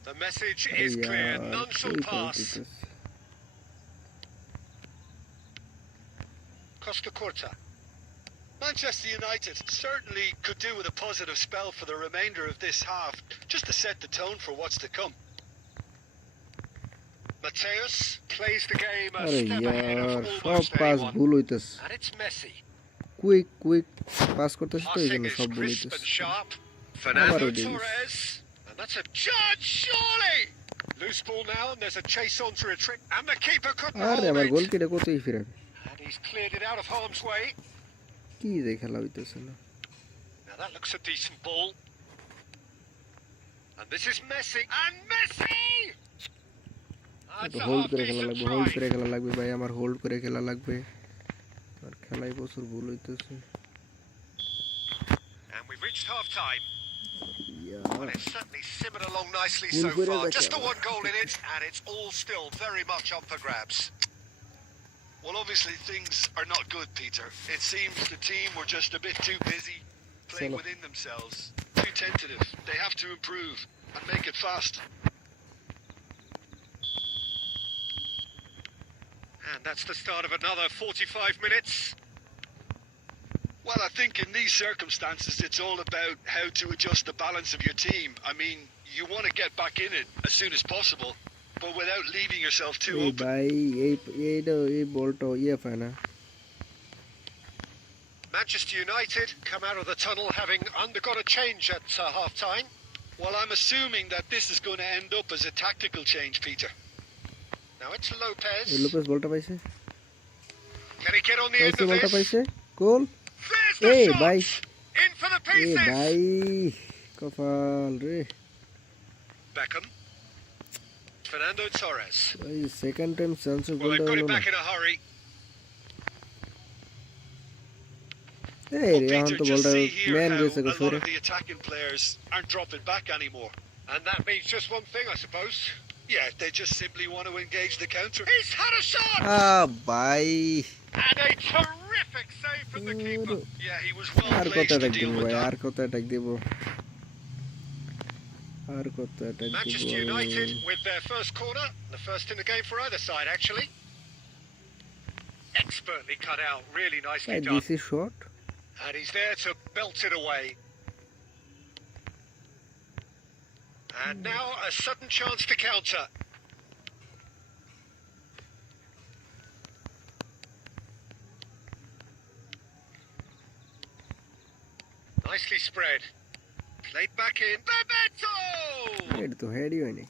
The message is clear, none shall pass. Costa Curta. Manchester United certainly could do with a positive spell for the remainder of this half, just to set the tone for what's to come. Mateus plays the game a আরে step ahead of ইয়ার, সব almost pass anyone. ভুল হইতেছে। And it's Messi. Quick pass করতেছে তো এই Passing জন্য is সব ভুল crisp and হইতেছে। sharp. Fernando Alvaro Davies. Torres. And that's a judge, surely! Loose ball now, and there's a chase onto a trick. And the keeper couldn't আরে hold আমার it. গোল কেটে কতই ফিরাবে। And he's cleared it out of harm's way. কি যে খেলা হইতেছে না। Now that looks a decent ball. And this is Messi. And Messi! That's a hold করে খেলা half-decent লাগবে, হোল্ড try. করে খেলা লাগবে ভাই, আমার হোল্ড করে খেলা লাগবে। আর খেলাই প্রচুর ভুল হইতেছে। And we've reached half-time. Well, it's certainly simmered along nicely Full so good far. as I Just the can. one goal in it, and it's all still very much up for grabs. Well, obviously things are not good, Peter. It seems the team were just a bit too busy playing Solo. within themselves, too tentative. They have to improve and make it fast. And that's the start of another 45 minutes. Well, I think in these circumstances, it's all about how to adjust the balance of your team. I mean, you want to get back in it as soon as possible, but without leaving yourself too এই open. ভাই এই বলটা ইয়ে পায় না। Manchester United come out of the tunnel having undergone a change at half-time. Well, I'm assuming that this is going to end up as a tactical change, Peter. Now it's Lopez. এই Lopez বলটা পাইছে, Can he get on the end পাইছে of বলটা this? পাইছে, গোল। There's the Hey, shot! bye. In for the A pieces! ভাই কপাল রে Beckham. Fernando Torres. ভাই, সেকেন্ড টাইম চান্স Well, গোলটা they've got হলো it না। back in a hurry. এই Well, এখন Peter, তো just বলটা see here ম্যান how গেছে a lot সরে। of the attacking players aren't dropping back anymore. And that means just one thing, I suppose. Yeah, they just simply want to engage the counter. He's had a shot! ভাই And a terrific save from the keeper. Yeah, he was well আর কত placed to attack deal দিব with ভাই, that. আর কত attack দিব, আর কত attack Manchester দিব। United with their first corner, the first in the game for either side, actually. Expertly cut out, really nicely ভাই done. This is shot. And he's there to belt it away. And now a sudden chance to counter. Nicely spread. Played back in. Bebeto! এটা তো হেডই হয়নি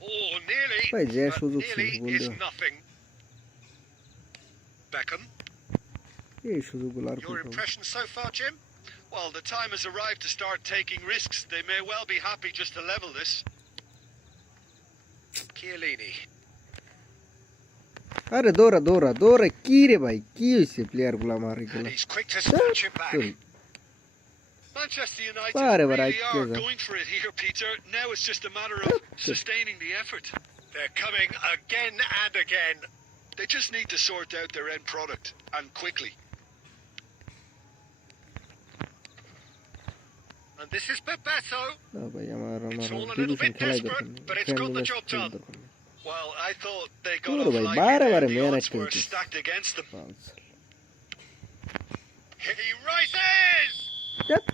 Oh, nearly. ভাই, যে But সুযোগ ছিল nearly goal is দেওয়া। nothing. Beckham, এই সুযোগগুলো আর your কোথাও। impression so far, Jim? Well, the time has arrived to start taking risks. They may well be happy just to level this. Chiellini. আরে দৌড়া দৌড়া দৌড়া, কি রে ভাই, কি হয়েছে প্লেয়ার গুলো আমার And এগুলো। he's quick to snatch it back. Manchester United Pare, but I really are can't. going for it here, Peter. Now it's just a matter of sustaining the effort. They're coming again and again. They just need to sort out their end product, and quickly. And this is Bebeto. ভাই আমার It's all a little division bit খেলাই desperate, দরকার but নেই, it's got the friendly job match done. দরকার নেই। Well, I thought they got Sure, off bhai, lightly bare there. bare The man odds were activities. stacked against them. He rises! ধ্যাৎ,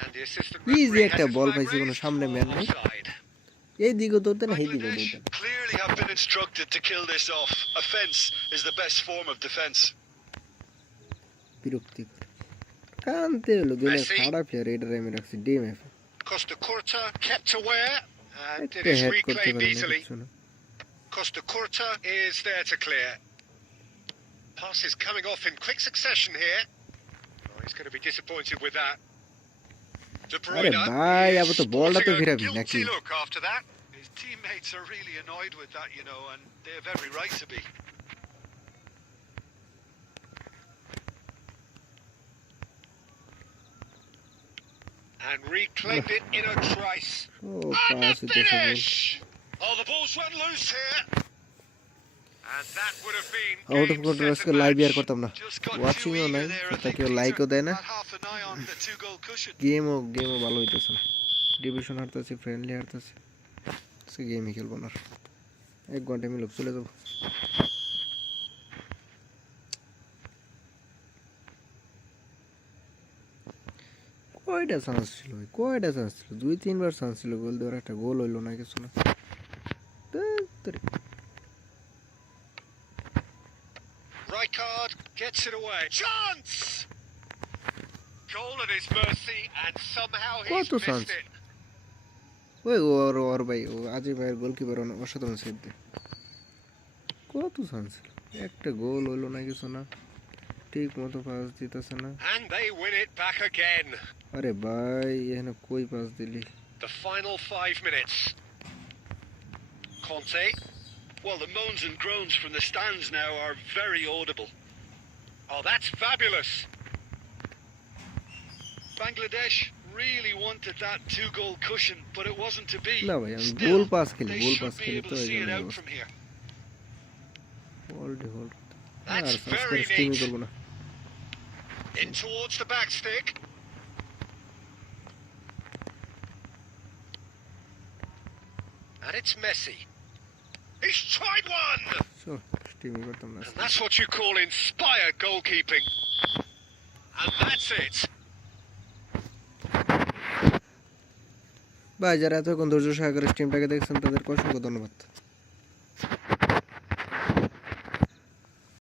And the assistant Easy referee has একটা his ball flag পাইছি, কোনো raised সামনে for man নাই। offside. এই দিকে দৌড়তে না, এই দিকে Bangladesh দৌড়তে। clearly have been instructed to kill this off. Offence is the best form of defence. বিরক্তিকর কানতে হলো দিনের Messi. খারাপ প্লেয়ার, এটা আমি রাখছি DMF. Costa Curta kept aware, and it একটা is হেড করতে reclaimed পারে না easily. কিছু না। Costa Curta is there to clear. Passes coming off in quick succession here. Oh, he's going to be disappointed with that. De अरे Bruyne भाई अब is तो बॉल तो sporting फिर a अभी ना guilty की look after that. His teammates are really annoyed with that, you know, and they have every right to be. And reclaimed it in a trice. O And pass the इधर से ball finish! Oh, the ball's run loose here. And that would have been out of game, control set इसका and live यार match. करता हूँ ना Just got watching too हो eager नहीं there. I think ताकि वो Peter लाइक हो देना had half an eye on the 2-goal cushion. Game ভালো হইতেছে না ডিভিশন হারতেছি ফ্রেন্ডলি হারতেছি সে গেমই খেলবো না এক ঘন্টা আমি লোক চলে যাবো কয়টা চান্স ছিল দুই তিনবার চান্স ছিল গোল দেওয়ার একটা গোল হইলো না কিছু না Rijkaard gets it away. Chance! Goal at his mercy, and somehow he's What a chance. missed it. ওই ওর ভাই ও আজি ভাইয়ের গোলকিপার অসাধারণ সেভ দেয় কত চান্স ছিল একটা গোল হইলো না কিছু না ঠিক মতো পাস দিতেছে না And they win it back again. আরে ভাই এখানে কই পাস দিলি The final 5 minutes. Conte. Well, the moans and groans from the stands now are very audible. Oh, that's fabulous. Bangladesh really wanted that 2-goal cushion, but it wasn't to be. না ভাই আমি Still, গোল pass খেলি they goal should pass be খেলি able তো to এই see it জন্য out from here. Hold আর That's search very করে স্টিমই neat. করবো না In towards the back stick. And it's Messi. He's tried one! চল স্টিমই করতাম না And that's what you call inspired goalkeeping. And that's it. ভাই যারা এতক্ষণ ধৈর্য সহকারে স্টিমটাকে দেখছেন তাদেরকে অসংখ্য ধন্যবাদ